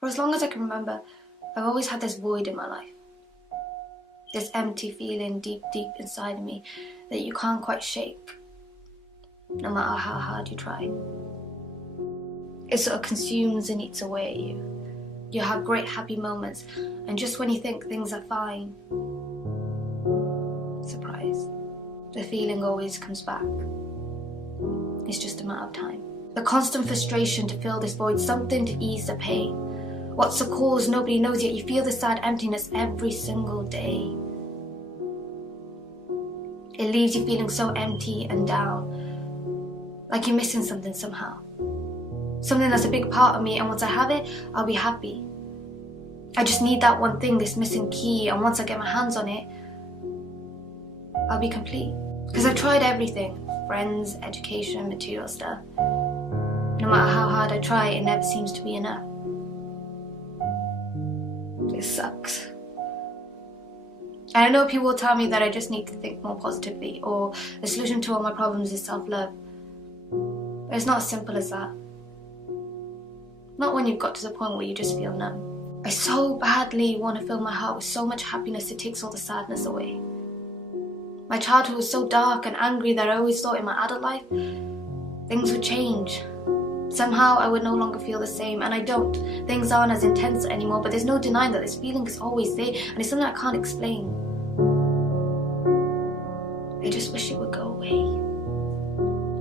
For as long as I can remember, I've always had this void in my life. This empty feeling deep, deep inside of me that you can't quite shake, no matter how hard you try. It sort of consumes and eats away at you. You have great happy moments, and just when you think things are fine, surprise, the feeling always comes back. It's just a matter of time. The constant frustration to fill this void, something to ease the pain. What's the cause? Nobody knows, yet you feel the sad emptiness every single day. It leaves you feeling so empty and down, like you're missing something somehow. Something that's a big part of me, and once I have it, I'll be happy. I just need that one thing, this missing key, and once I get my hands on it, I'll be complete. Because I've tried everything, friends, education, material stuff. No matter how hard I try, it never seems to be enough. It sucks. And I know people will tell me that I just need to think more positively, or the solution to all my problems is self-love. But it's not as simple as that. Not when you've got to the point where you just feel numb. I so badly want to fill my heart with so much happiness it takes all the sadness away. My childhood was so dark and angry that I always thought in my adult life, things would change. Somehow I would no longer feel the same, and I don't. Things aren't as intense anymore, but there's no denying that this feeling is always there, and it's something I can't explain. I just wish it would go away.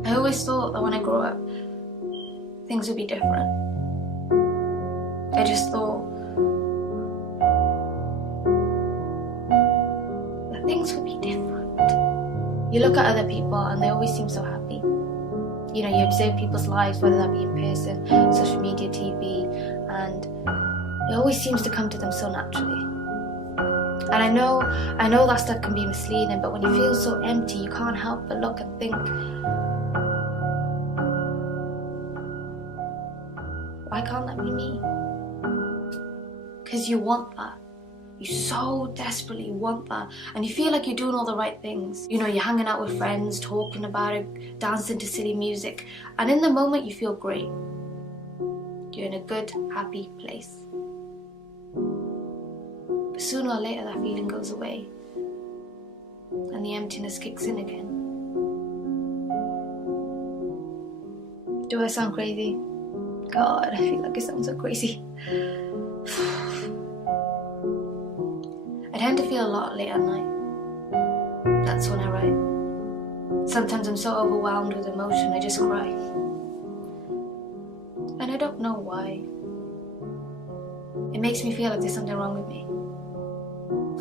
I always thought that when I grow up, things would be different. I just thought that things would be different. You look at other people and they always seem so happy. You know, you observe people's lives, whether that be in person, social media, TV, and it always seems to come to them so naturally. And I know that stuff can be misleading, but when you feel so empty, you can't help but look and think, why can't that be me? Because you want that. You so desperately want that, and you feel like you're doing all the right things. You know, you're hanging out with friends, talking about it, dancing to silly music, and in the moment you feel great. You're in a good, happy place. But sooner or later that feeling goes away, and the emptiness kicks in again. Do I sound crazy? God, I feel like I sound so crazy. I tend to feel a lot late at night. That's when I write. Sometimes I'm so overwhelmed with emotion, I just cry. And I don't know why. It makes me feel like there's something wrong with me.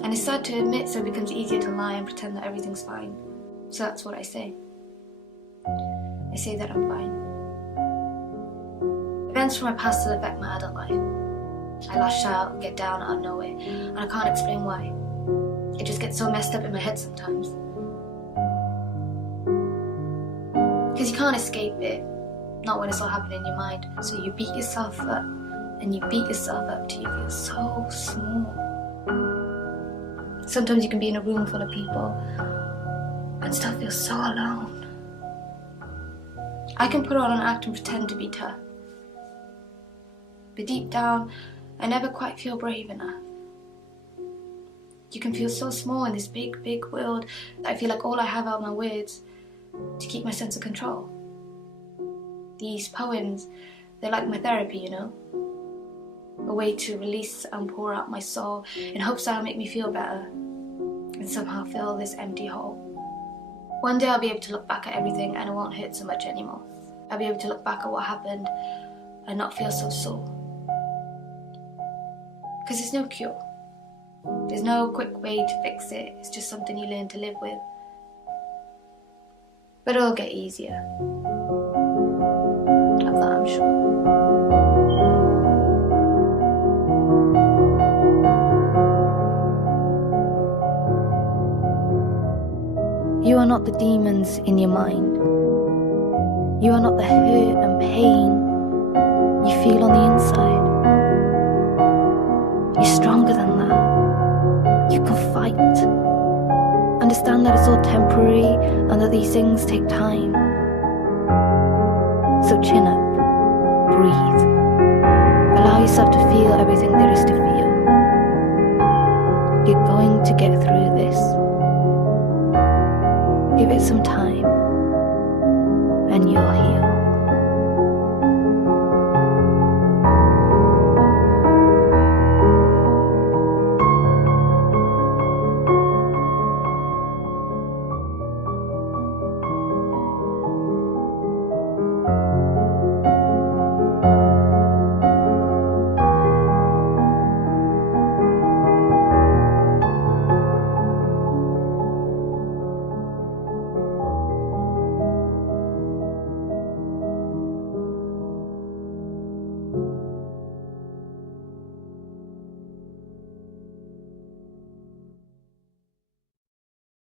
And it's sad to admit, so it becomes easier to lie and pretend that everything's fine. So that's what I say. I say that I'm fine. Events from my past still affect my adult life. I lash out, get down out of nowhere, and I can't explain why. It just gets so messed up in my head sometimes. Because you can't escape it, not when it's all happening in your mind. So you beat yourself up, and you beat yourself up till you feel so small. Sometimes you can be in a room full of people and still feel so alone. I can put on an act and pretend to be tough. But deep down, I never quite feel brave enough. You can feel so small in this big, big world that I feel like all I have are my words to keep my sense of control. These poems, they're like my therapy, you know? A way to release and pour out my soul in hopes that'll make me feel better and somehow fill this empty hole. One day I'll be able to look back at everything and it won't hurt so much anymore. I'll be able to look back at what happened and not feel so sore. Because there's no cure. There's no quick way to fix it. It's just something you learn to live with. But it'll get easier. Of that I'm sure. You are not the demons in your mind. You are not the hurt and pain you feel on the inside. You're stronger than that. You can fight. Understand that it's all temporary and that these things take time. So chin up, breathe, allow yourself yourself to feel everything there is to feel. You're going to get through this. Give it some time, and you'll heal.